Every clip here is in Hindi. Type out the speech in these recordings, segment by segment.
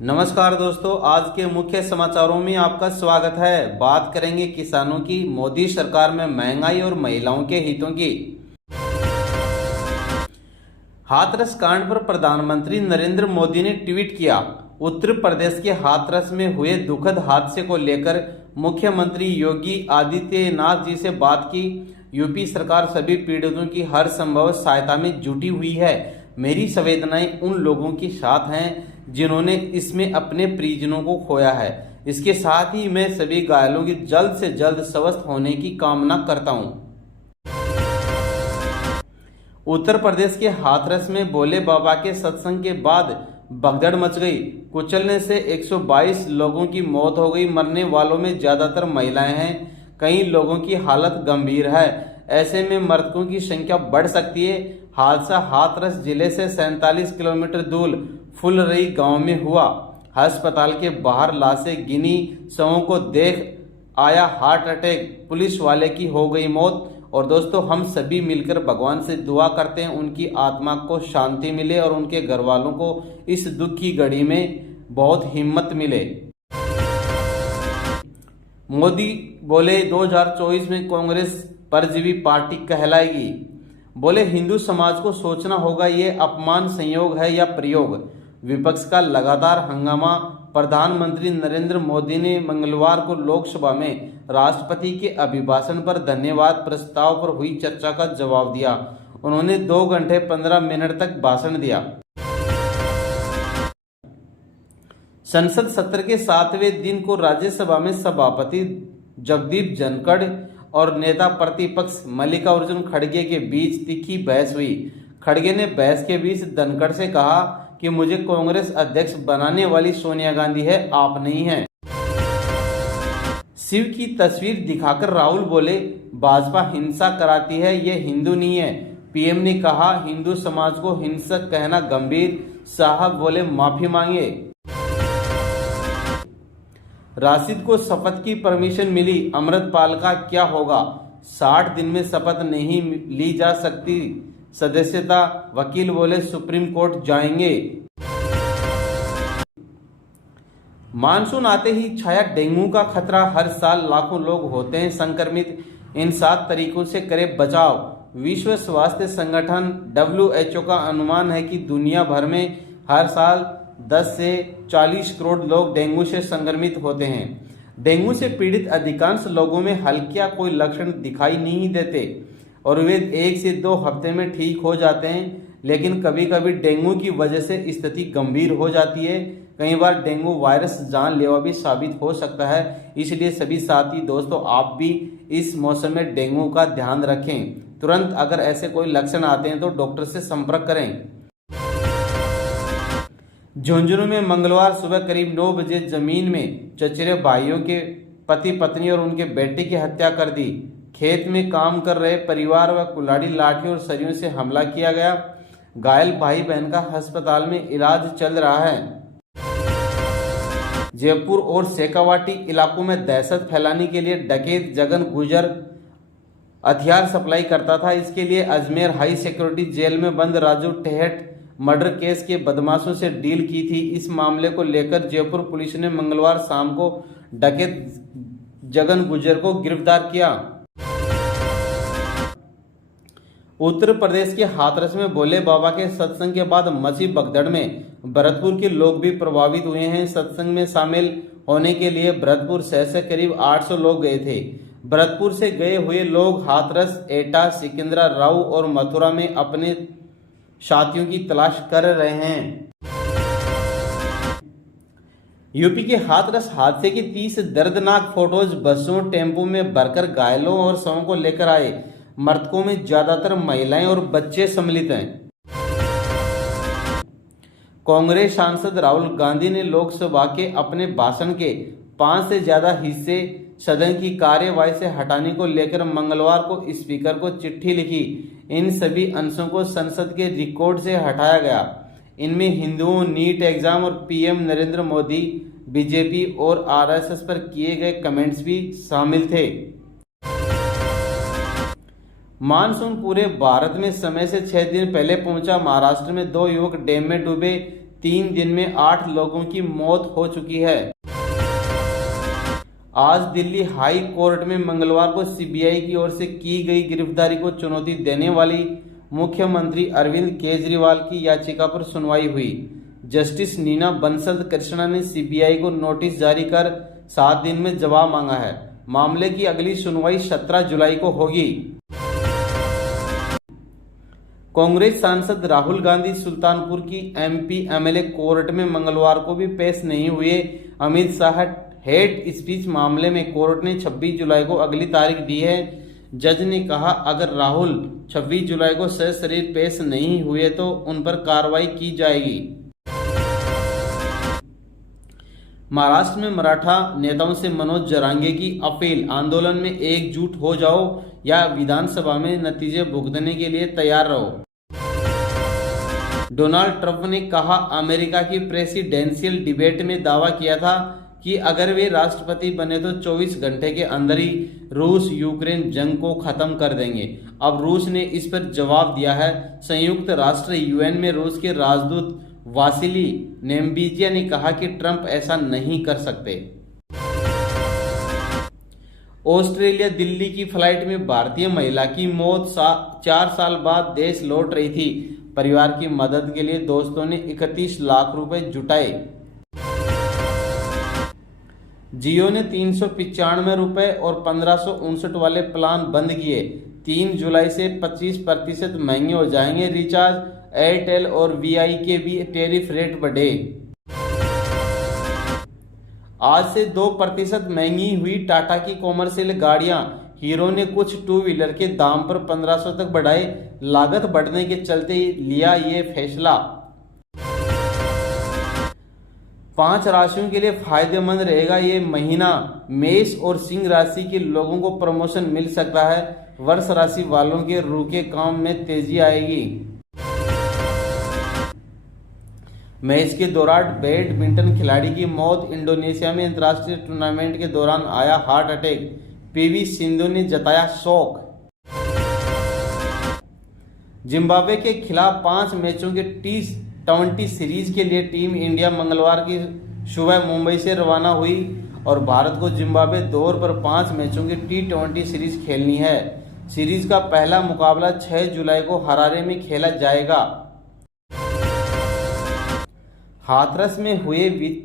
नमस्कार दोस्तों, आज के मुख्य समाचारों में आपका स्वागत है। बात करेंगे किसानों की, मोदी सरकार में महंगाई और महिलाओं के हितों की। हाथरस कांड पर प्रधानमंत्री नरेंद्र मोदी ने ट्वीट किया। उत्तर प्रदेश के हाथरस में हुए दुखद हादसे को लेकर मुख्यमंत्री योगी आदित्यनाथ जी से बात की। यूपी सरकार सभी पीड़ितों की हर संभव सहायता में जुटी हुई है। मेरी संवेदनाएं उन लोगों के साथ हैं जिन्होंने इसमें अपने परिजनों को खोया है। इसके साथ ही मैं सभी घायलों की जल्द से जल्द स्वस्थ होने की कामना करता हूं। उत्तर प्रदेश के हाथरस में भोले बाबा के सत्संग के बाद भगदड़ मच गई। कुचलने से 122 लोगों की मौत हो गई। मरने वालों में ज्यादातर महिलाएं हैं। कई लोगों की हालत गंभीर है। ऐसे में मृतकों की संख्या बढ़ सकती है। हादसा हाथरस जिले से 47 किलोमीटर दूर फुलरई गांव में हुआ। अस्पताल के बाहर लाशें गिनी। शवों को देख आया हार्ट अटैक। पुलिस वाले की हो गई मौत। और दोस्तों, हम सभी मिलकर भगवान से दुआ करते हैं उनकी आत्मा को शांति मिले और उनके घर वालों को इस दुख की घड़ी में बहुत हिम्मत मिले। मोदी बोले 2024 में कांग्रेस परजीवी पार्टी कहलाएगी। बोले हिंदू समाज को सोचना होगा ये अपमान संयोग है या प्रयोग। विपक्ष का लगातार हंगामा। प्रधानमंत्री नरेंद्र मोदी ने मंगलवार को लोकसभा में राष्ट्रपति के अभिभाषण पर धन्यवाद प्रस्ताव पर हुई चर्चा का जवाब दिया। उन्होंने 2 घंटे 15 मिनट तक भाषण दिया। संसद सत्र के 7वें दिन को राज्यसभा में सभापति जगदीप धनखड़ और नेता प्रतिपक्ष मल्लिकार्जुन खड़गे के बीच तीखी बहस हुई। खड़गे ने बहस के बीच धनखड़ से कहा कि मुझे कांग्रेस अध्यक्ष बनाने वाली सोनिया गांधी है, आप नहीं हैं। शिव की तस्वीर दिखाकर राहुल बोले भाजपा हिंसा कराती है, ये हिंदू नहीं है। पीएम ने कहा हिंदू समाज को हिंसक कहना गंभीर। साहब बोले माफी मांगे। राशिद को शपथ की परमिशन मिली। अमृतपाल का क्या होगा? 60 दिन में शपथ नहीं ली जा सकती सदस्यता। वकील बोले सुप्रीम कोर्ट जाएंगे। मानसून आते ही छाया डेंगू का खतरा। हर साल लाखों लोग होते हैं संक्रमित। इन 7 तरीकों से करें बचाव। विश्व स्वास्थ्य संगठन WHO का अनुमान है कि दुनिया भर में हर साल 10 से 40 करोड़ लोग डेंगू से संक्रमित होते हैं। डेंगू से पीड़ित अधिकांश लोगों में हल्के या कोई लक्षण दिखाई नहीं देते और वे 1 से 2 हफ्ते में ठीक हो जाते हैं। लेकिन कभी कभी डेंगू की वजह से स्थिति गंभीर हो जाती है। कई बार डेंगू वायरस जानलेवा भी साबित हो सकता है। इसलिए सभी साथी दोस्तों, आप भी इस मौसम में डेंगू का ध्यान रखें। तुरंत अगर ऐसे कोई लक्षण आते हैं तो डॉक्टर से संपर्क करें। झुंझुनू में मंगलवार सुबह करीब 9 बजे जमीन में चचेरे भाइयों के पति पत्नी और उनके बेटे की हत्या कर दी। खेत में काम कर रहे परिवार व कुल्हाड़ी, लाठी और सरियों से हमला किया गया। घायल भाई बहन का अस्पताल में इलाज चल रहा है। जयपुर और शेखावाटी इलाकों में दहशत फैलाने के लिए डकैत जगन गुजर हथियार सप्लाई करता था। इसके लिए अजमेर हाई सिक्योरिटी जेल में बंद राजू टेहट मर्डर केस के बदमाशों से डील की थी। इस मामले को लेकर जयपुर पुलिस ने मंगलवार शाम को डकैत जगन गुजर को गिरफ्तार किया। उत्तर प्रदेश के हाथरस में भोले बाबा के सत्संग के बाद मची भगदड़ में भरतपुर के लोग भी प्रभावित हुए हैं। सत्संग में शामिल होने के लिए भरतपुर शहर से करीब 800 लोग गए थे। भरतपुर से गए हुए लोग हाथरस, एटा, सिकंदरा, राऊ और मथुरा में अपने साथियों की तलाश कर रहे हैं। यूपी के हाथरस हादसे की 30 दर्दनाक फोटोज बसों, टेम्पो में भरकर घायलों और शवों को लेकर आए। मृतकों में ज्यादातर महिलाएं और बच्चे सम्मिलित हैं। कांग्रेस सांसद राहुल गांधी ने लोकसभा के अपने भाषण के 5 से ज्यादा हिस्से सदन की कार्यवाही से हटाने को लेकर मंगलवार को स्पीकर को चिट्ठी लिखी। इन सभी अंशों को संसद के रिकॉर्ड से हटाया गया। इनमें हिंदुओं, नीट एग्जाम और पीएम नरेंद्र मोदी, बीजेपी और आरएसएस पर किए गए कमेंट्स भी शामिल थे। मानसून पूरे भारत में समय से 6 दिन पहले पहुंचा। महाराष्ट्र में 2 युवक डैम में डूबे। 3 दिन में 8 लोगों की मौत हो चुकी है। आज दिल्ली हाई कोर्ट में मंगलवार को सीबीआई की ओर से की गई गिरफ्तारी को चुनौती देने वाली मुख्यमंत्री अरविंद केजरीवाल की याचिका पर सुनवाई हुई। जस्टिस नीना बंसल कृष्णा ने सीबीआई को नोटिस जारी कर 7 दिन में जवाब मांगा है। मामले की अगली सुनवाई 17 जुलाई को होगी। कांग्रेस सांसद राहुल गांधी सुल्तानपुर की एमपी एमएलए कोर्ट में मंगलवार को भी पेश नहीं हुए। अमित शाह हेट स्पीच मामले में कोर्ट ने 26 जुलाई को अगली तारीख दी है। जज ने कहा अगर राहुल 26 जुलाई को सशरीर पेश नहीं हुए तो उन पर कार्रवाई की जाएगी। महाराष्ट्र में मराठा नेताओं से मनोज जरांगे की अपील, आंदोलन में एकजुट हो जाओ या विधानसभा में नतीजे भुगतने के लिए तैयार रहो। डोनाल्ड ट्रंप ने कहा अमेरिका की प्रेसिडेंशियल डिबेट में दावा किया था कि अगर वे राष्ट्रपति बने तो 24 घंटे के अंदर ही रूस यूक्रेन जंग को खत्म कर देंगे। अब रूस ने इस पर जवाब दिया है। संयुक्त राष्ट्र यूएन में रूस के राजदूत वासिली नेम्बिजिया ने कहा कि ट्रंप ऐसा नहीं कर सकते। ऑस्ट्रेलिया दिल्ली की फ्लाइट में भारतीय महिला की मौत 4 साल बाद देश लौट रही थी। परिवार की मदद के लिए दोस्तों ने 31 लाख रुपए जुटाए। जियो ने 395 रुपए और 1559 वाले प्लान बंद किए। 3 जुलाई से 25% महंगे हो जाएंगे रिचार्ज। एयरटेल और वीआई के भी टैरिफ रेट बढ़े। आज से 2% महंगी हुई टाटा की कॉमर्शियल गाड़ियां। हीरो ने कुछ 2 व्हीलर के दाम पर 1500 तक बढ़ाए। लागत बढ़ने के चलते लिया ये फैसला। 5 राशियों के लिए फायदेमंद रहेगा ये महीना। मेष और सिंह राशि के लोगों को प्रमोशन मिल सकता है। वृष राशि वालों के रुके काम में तेजी आएगी। मैच के दौरान बैडमिंटन खिलाड़ी की मौत। इंडोनेशिया में अंतर्राष्ट्रीय टूर्नामेंट के दौरान आया हार्ट अटैक। पीवी सिंधु ने जताया शोक। जिम्बाब्वे के खिलाफ 5 मैचों के T20 सीरीज के लिए टीम इंडिया मंगलवार की सुबह मुंबई से रवाना हुई और भारत को जिम्बाब्वे दौर पर 5 मैचों की T20 सीरीज खेलनी है। सीरीज का पहला मुकाबला 6 जुलाई को हरारे में खेला जाएगा। हाथरस में हुए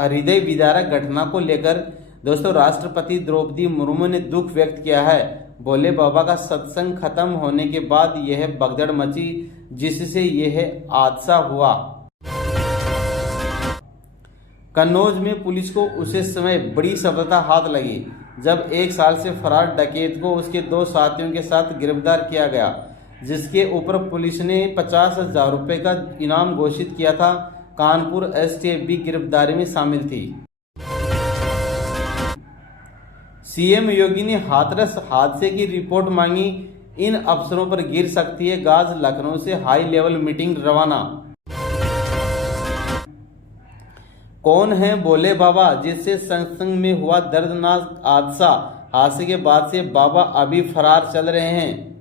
हृदय विदारक घटना को लेकर दोस्तों राष्ट्रपति द्रौपदी मुर्मू ने दुख व्यक्त किया है। भोले बाबा का सत्संग खत्म होने के बाद यह भगदड़ मची जिससे यह हादसा हुआ। कन्नौज में पुलिस को उसी समय बड़ी सफलता हाथ लगी जब 1 साल से फरार डकैत को उसके 2 साथियों के साथ गिरफ्तार किया गया, जिसके ऊपर पुलिस ने 50,000 रुपए का इनाम घोषित किया था। कानपुर एसटीएफ भी गिरफ्तारी में शामिल थी। सीएम योगी ने हाथरस हादसे की रिपोर्ट मांगी। इन अफसरों पर गिर सकती है गाज। लखनऊ से हाई लेवल मीटिंग रवाना। कौन है भोले बाबा जिससे सत्संग में हुआ दर्दनाक हादसा? हादसे के बाद से बाबा अभी फरार चल रहे हैं।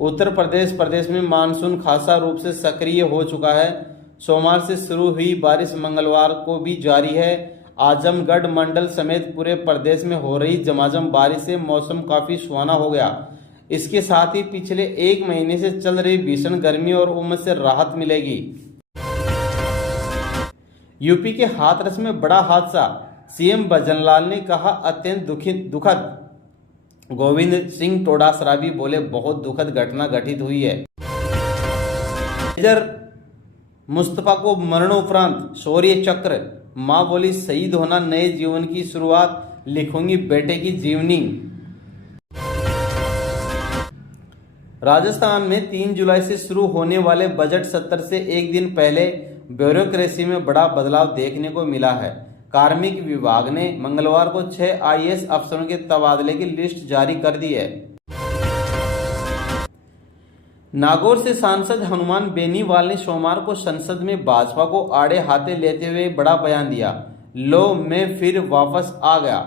उत्तर प्रदेश में मानसून खासा रूप से सक्रिय हो चुका है। सोमवार से शुरू हुई बारिश मंगलवार को भी जारी है। आजमगढ़ मंडल समेत पूरे प्रदेश में हो रही झमाझम बारिश से मौसम काफी सुहाना हो गया। इसके साथ ही पिछले 1 महीने से चल रही भीषण गर्मी और उमस से राहत मिलेगी। यूपी के हाथरस में बड़ा हादसा। सीएम भजनलाल ने कहा अत्यंत दुखद। गोविंद सिंह टोडासरा भी बोले बहुत दुखद घटना घटित हुई है। मेजर मुस्तफा को मरणोपरांत शौर्य चक्र। मां बोली शहीद होना नए जीवन की शुरुआत। लिखूंगी बेटे की जीवनी। राजस्थान में 3 जुलाई से शुरू होने वाले बजट सत्र से एक दिन पहले ब्यूरोक्रेसी में बड़ा बदलाव देखने को मिला है। कार्मिक विभाग ने मंगलवार को 6 आईएएस अफसरों के तबादले की लिस्ट जारी कर दी है। नागौर से सांसद हनुमान बेनीवाल ने सोमवार को संसद में भाजपा को आड़े हाथे लेते हुए बड़ा बयान दिया। लो मैं फिर वापस आ गया।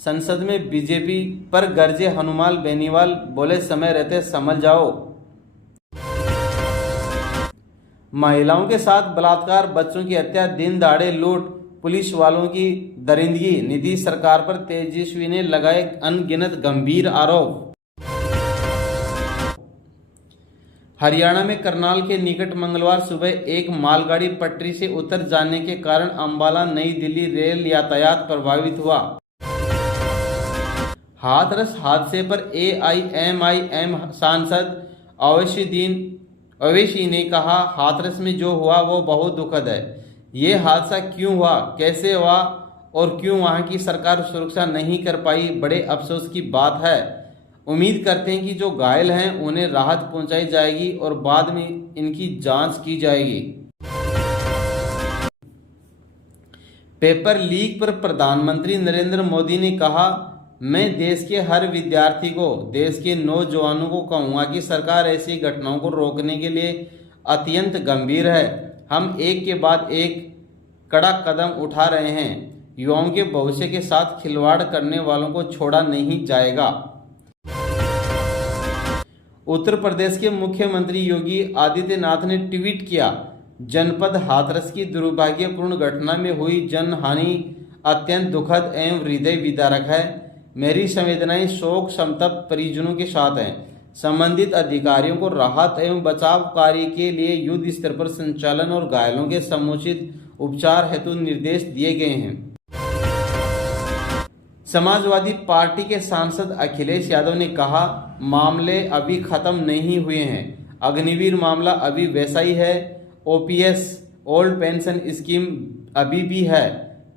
संसद में बीजेपी पर गरजे हनुमान बेनीवाल, बोले समय रहते संभल जाओ। महिलाओं के साथ बलात्कार, बच्चों की हत्या, दिन दहाड़े लूट, पुलिस वालों की दरिंदगी, नीतीश सरकार पर तेजस्वी ने लगाए अनगिनत गंभीर आरोप। हरियाणा में करनाल के निकट मंगलवार सुबह एक मालगाड़ी पटरी से उतर जाने के कारण अंबाला नई दिल्ली रेल यातायात प्रभावित हुआ। हाथरस हादसे पर AIMIM सांसद अवैसी ने कहा, हाथरस में जो हुआ वो बहुत दुखद है। ये हादसा क्यों हुआ, कैसे हुआ और क्यों वहां की सरकार सुरक्षा नहीं कर पाई, बड़े अफसोस की बात है। उम्मीद करते हैं कि जो घायल हैं उन्हें राहत पहुंचाई जाएगी और बाद में इनकी जांच की जाएगी। पेपर लीक पर प्रधानमंत्री नरेंद्र मोदी ने कहा, मैं देश के हर विद्यार्थी को, देश के नौजवानों को कहूंगा कि सरकार ऐसी घटनाओं को रोकने के लिए अत्यंत गंभीर है। हम एक के बाद एक कड़ा कदम उठा रहे हैं। युवाओं के भविष्य के साथ खिलवाड़ करने वालों को छोड़ा नहीं जाएगा। उत्तर प्रदेश के मुख्यमंत्री योगी आदित्यनाथ ने ट्वीट किया, जनपद हाथरस की दुर्भाग्यपूर्ण घटना में हुई जनहानि अत्यंत दुखद एवं हृदय विदारक है। मेरी संवेदनाएं शोक संतप्त परिजनों के साथ हैं। संबंधित अधिकारियों को राहत एवं बचाव कार्य के लिए युद्ध स्तर पर संचालन और घायलों के समुचित उपचार हेतु निर्देश दिए गए हैं। समाजवादी पार्टी के सांसद अखिलेश यादव ने कहा, मामले अभी खत्म नहीं हुए हैं। अग्निवीर मामला अभी वैसा ही है। OPS ओल्ड पेंशन स्कीम अभी भी है।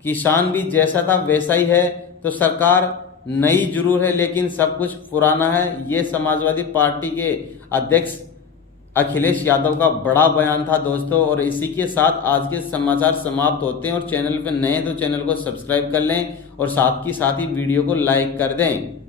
किसान भी जैसा था वैसा ही है। तो सरकार नई जरूर है लेकिन सब कुछ पुराना है। ये समाजवादी पार्टी के अध्यक्ष अखिलेश यादव का बड़ा बयान था दोस्तों। और इसी के साथ आज के समाचार समाप्त होते हैं। और चैनल पर नए हैं तो चैनल को सब्सक्राइब कर लें और साथ ही वीडियो को लाइक कर दें।